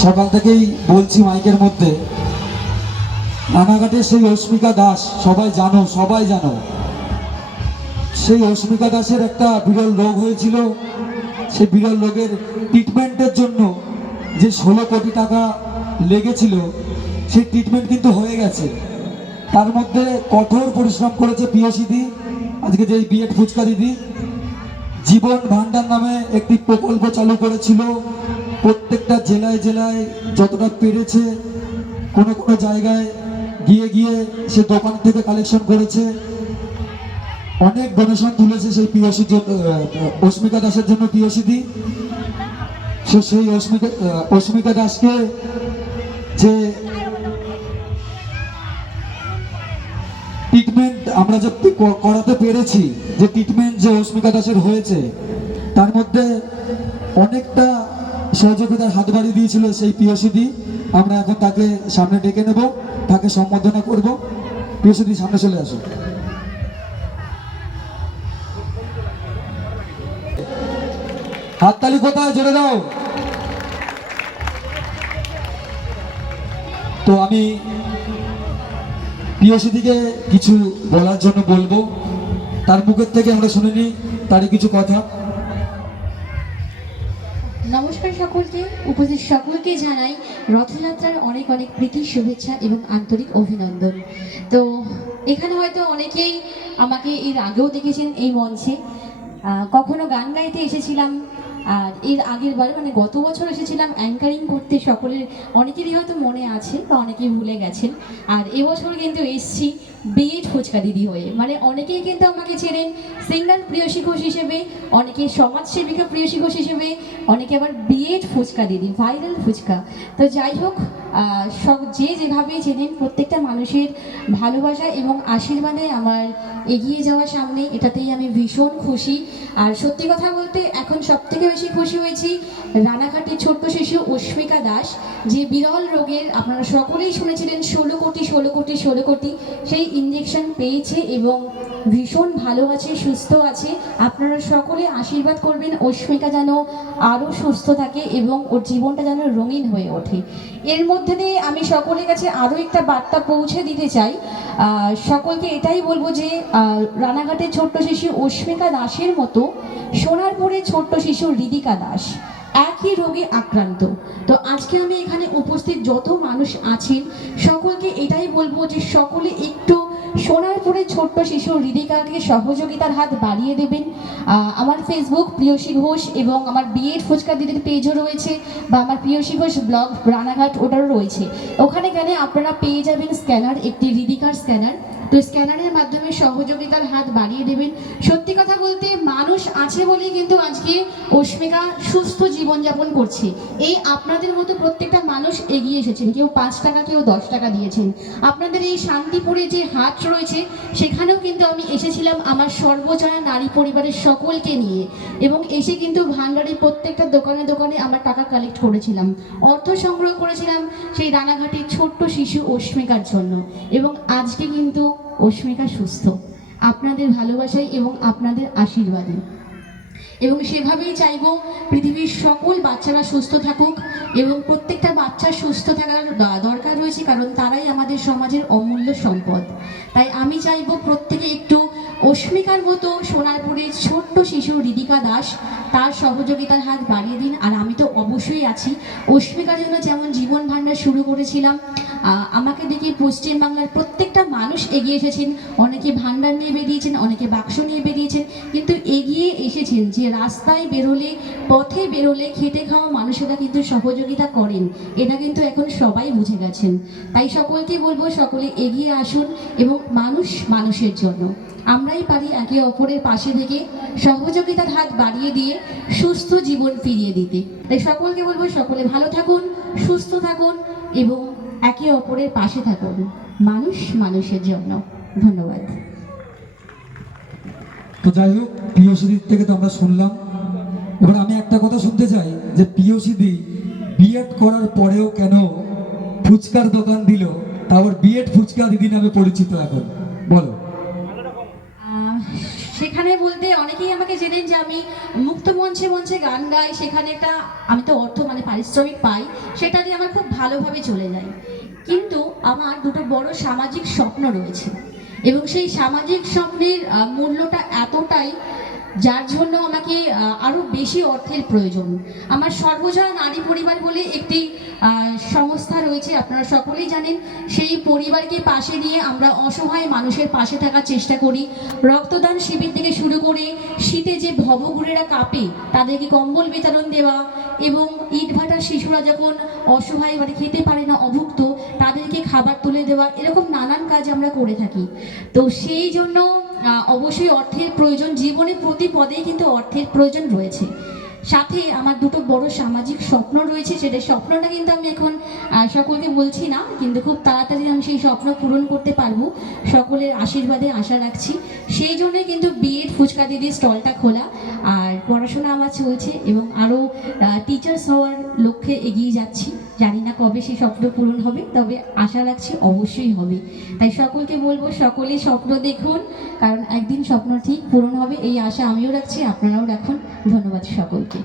সকাল থেকেই বলছি মাইকের মধ্যে, রানাঘাটের সেই অস্মিকা দাস, সবাই জানো সবাই জানো, সেই অস্মিকা দাসের একটা বিরল রোগ হয়েছিল। সেই বিরল রোগের ট্রিটমেন্টের জন্য যে ষোলো কোটি টাকা লেগেছিল, সেই ট্রিটমেন্ট কিন্তু হয়ে গেছে। তার মধ্যে কঠোর পরিশ্রম করেছে পিএসি দি, আজকে যে বিএড ফুচকা দিদি। জীবন ভান্ডার নামে একটি প্রকল্প চালু করেছিল। প্রত্যেকটা জেলায় জেলায় যতটা পেরেছে কোনো কোনো জায়গায় গিয়ে গিয়ে সে দোকান থেকে কালেকশন করেছে। অনেক ডোনেশন তুলেছে সেই পিওসির জন্য আহ, অস্মিকা দাসের জন্য পিওসি দি। সে সেই অস্মিকা আহ, অস্মিকা দাসকে যে ট্রিটমেন্ট আমরা যে করাতে পেরেছি যে ট্রিটমেন্ট যে অস্মিকা দাসের হয়েছে তার মধ্যে অনেকটা সহযোগিতার হাত বাড়িয়ে দিয়েছিল সেই পিওসি দি আমরা এখন তাকে সামনে ডেকে নেব, তাকে সম্বোধনা করব। পিওসি দি সামনে চলে আসো হাততালি কোথায়? জোরে দাও। তো আমি পিওসি দিকে কিছু বলার জন্য বলব। তার মুখের থেকে আমরা শুনে নিই, তারই কিছু কথা। নমস্কার সকলকে, উপস্থিত সকলকে জানাই রথযাত্রার অনেক অনেক প্রীতি, শুভেচ্ছা এবং আন্তরিক অভিনন্দন। তো, এখানে হয়তো অনেকেই আমাকে এর আগেও দেখেছেন এই মঞ্চে। কখনো গান গাইতে এসেছিলাম আর এর আগের বারে মানে গত বছর এসেছিলাম অ্যাঙ্কারিং করতে, সকলের, অনেকেরই হয়তো মনে আছে বা অনেকেই ভুলে গেছেন। আর এবছর কিন্তু এসছি বিএড ফুচকা দিদি হয়ে। মানে অনেকেই কিন্তু আমাকে চেনেন সিঙ্গার প্রিয় ঘোষ হিসেবে, অনেকে সমাজসেবিকা প্রিয় ঘোষ হিসেবে, অনেকে আবার বিএড ফুচকা দিদি ভাইরাল ফুচকা। তো যাই হোক সব যে যেভাবেই চেনেন প্রত্যেকটা মানুষের ভালোবাসা এবং আশীর্বাদে আমার এগিয়ে যাওয়ার সামনে এটাতেই আমি ভীষণ খুশি। আর সত্যি কথা বলতে এখন সবথেকে বেশি খুশি হয়েছি রানাঘাটের ছোট্ট শিশু অস্মিকা দাস। যে বিরল রোগের আপনারা সকলেই শুনেছিলেন, ষোলো কোটি ষোলো কোটি ষোলো কোটি, সেই ইঞ্জেকশন পেয়েছে এবং ভীষণ ভালো আছে, সুস্থ আছে। আপনারা সকলে আশীর্বাদ করবেন অস্মিকা যেন আরও সুস্থ থাকে এবং ওর জীবনটা যেন রঙিন হয়ে ওঠে। এর মধ্যে দিয়ে আমি সকলের কাছে আরও একটা বার্তা পৌঁছে দিতে চাই। সকলকে এটাই বলব যে রানাঘাটের ছোট্ট শিশু অস্মিকা দাসের মতো সোনারপুরের ছোট্ট শিশু হৃদিকা দাস। একই রোগে আক্রান্ত। তো আজকে আমি এখানে উপস্থিত যত মানুষ আছেন সকলকে এটাই বলব যে সকলে একটু সোনারপুরের ছোট্ট শিশু হৃদিকাকে সহযোগিতার হাত বাড়িয়ে দেবেন। আমার ফেসবুক প্রিয়সী ঘোষ এবং আমার বিএড ফুচকা দিদির পেজও রয়েছে বা আমার প্রিয়সী ঘোষ ব্লগ রানাঘাট ওটারও রয়েছে। ওখানে গেলে আপনারা পেয়ে যাবেন স্ক্যানার, একটি হৃদিকার স্ক্যানার। তো স্ক্যানারের মাধ্যমে সহযোগিতার হাত বাড়িয়ে দেবেন। সত্যি কথা বলতে মানুষ আছে বলেই কিন্তু আজকে অস্মিকা সুস্থ জীবনযাপন করছে। এই আপনাদের মতো প্রত্যেকটা মানুষ এগিয়ে এসেছেন। কেউ পাঁচ টাকা, কেউ দশ টাকা দিয়েছেন। আপনাদের এই শান্তিপুরে যে হাট রয়েছে, সেখানেও কিন্তু আমি এসেছিলাম আমার সর্বজয়া নারী পরিবারের সকলকে নিয়ে। এবং এসে কিন্তু ভান্ডারের প্রত্যেকটা দোকানে দোকানে আমার টাকা কালেক্ট করেছিলাম। অর্থ সংগ্রহ করেছিলাম সেই রানাঘাটের ছোট্ট শিশু অস্মিকার জন্য। এবং আজকে কিন্তু অস্মিকা সুস্থ। আপনাদের ভালোবাসায় এবং আপনাদের আশীর্বাদে। এবং সেভাবেই চাইব পৃথিবীর সকল বাচ্চারা সুস্থ থাকুক এবং প্রত্যেকটা বাচ্চা সুস্থ থাকার দরকার রয়েছে কারণ তারাই আমাদের সমাজের অমূল্য সম্পদ। তাই আমি চাইব প্রত্যেকে একটু অস্মিকার মতো সোনারপুরের ছোট্ট শিশু রিদিকা দাস, তার সহযোগিতার হাত বাড়িয়ে দিন। আর আমি তো অবশ্যই আছি। অস্মিকার জন্য যেমন জীবন ভাণ্ডার শুরু করেছিলাম আমাকে দেখে পশ্চিমবাংলার প্রত্যেকটা মানুষ এগিয়ে এসেছেন। অনেকে ভাণ্ডার নিয়ে বেরিয়েছেন, অনেকে বাক্স নিয়ে বেরিয়েছেন। কিন্তু এগিয়ে এসেছেন যে রাস্তায় বেরোলে, পথে বেরোলে খেটে খাওয়া মানুষেরা কিন্তু সহযোগিতা করেন। এটা কিন্তু এখন সবাই বুঝে গেছেন। তাই সকলকে বলব, সকলে এগিয়ে আসুন এবং মানুষ মানুষের জন্য। আমরাই পারি একে অপরের পাশে থেকে সহযোগিতার হাত বাড়িয়ে দিয়ে সুস্থ জীবন ফিরিয়ে দিতে। তাই সকলকে বলব, সকলে ভালো থাকুন, সুস্থ থাকুন এবং একে অপরের পাশে থাকুন। মানুষ মানুষের জন্য। ধন্যবাদ। তো যাই হোক পিওসিদির থেকে তো আমরা শুনলাম। এবার আমি একটা কথা শুনতে চাই, যে পিওসিদি বিএড করার পরেও কেন ফুচকার দোকান দিল তারপর বিএড ফুচকা দিদি নামে পরিচিত এখন? বলো। সেখানে বলতে অনেকেই আমাকে জেনেন যে আমি মুক্ত মঞ্চে মঞ্চে গান গাই, সেখানে একটা আমি তো অর্থ মানে পারিশ্রমিক পাই, সেটা দিয়ে আমার খুব ভালোভাবে চলে যায়। কিন্তু আমার দুটো বড় সামাজিক স্বপ্ন রয়েছে। এবং সেই সামাজিক স্বপ্নের মূল্যটা এতটাই যার জন্য আমাকে আরও বেশি অর্থের প্রয়োজন। আমার সর্বজয়া নারী পরিবার বলে একটি সংস্থা রয়েছে, আপনারা সকলেই জানেন। সেই পরিবারকে পাশে নিয়ে আমরা অসহায় মানুষের পাশে থাকার চেষ্টা করি। রক্তদান শিবির থেকে শুরু করে শীতে যে ভবঘুরেরা কাঁপে, তাদেরকে কম্বল বিতরণ দেওয়া এবং ইটভাটার শিশুরা যখন অসহায় মানে খেতে পারে না, অভুক্ত, তাদেরকে খাবার তুলে দেওয়া, এরকম নানান কাজ আমরা করে থাকি। তো সেই জন্য অবশ্যই অর্থের প্রয়োজন। জীবনে প্রতি পদেই কিন্তু অর্থের প্রয়োজন রয়েছে। সাথে আমার দুটো বড় সামাজিক স্বপ্ন রয়েছে। সেটা স্বপ্নটা কিন্তু আমি এখন সকলকে বলছি না, কিন্তু খুব তাড়াতাড়ি আমি সেই স্বপ্ন পূরণ করতে পারব। সকলের আশীর্বাদে আশা রাখছি। সেই জন্য কিন্তু বিএড ফুচকা দিদির স্টলটা খোলা, আর পড়াশোনা আমার চলছে এবং আরও টিচার্স হওয়ার লক্ষ্যে এগিয়ে যাচ্ছি। জানি না কবে সেই স্বপ্ন পূরণ হবে, তবে আশা রাখছি অবশ্যই হবে। তাই সকলকে বলব সকলেই স্বপ্ন দেখুন, কারণ একদিন স্বপ্ন ঠিক পূরণ হবে, এই আশা আমিও রাখছি, আপনারাও রাখুন। ধন্যবাদ সকলকে।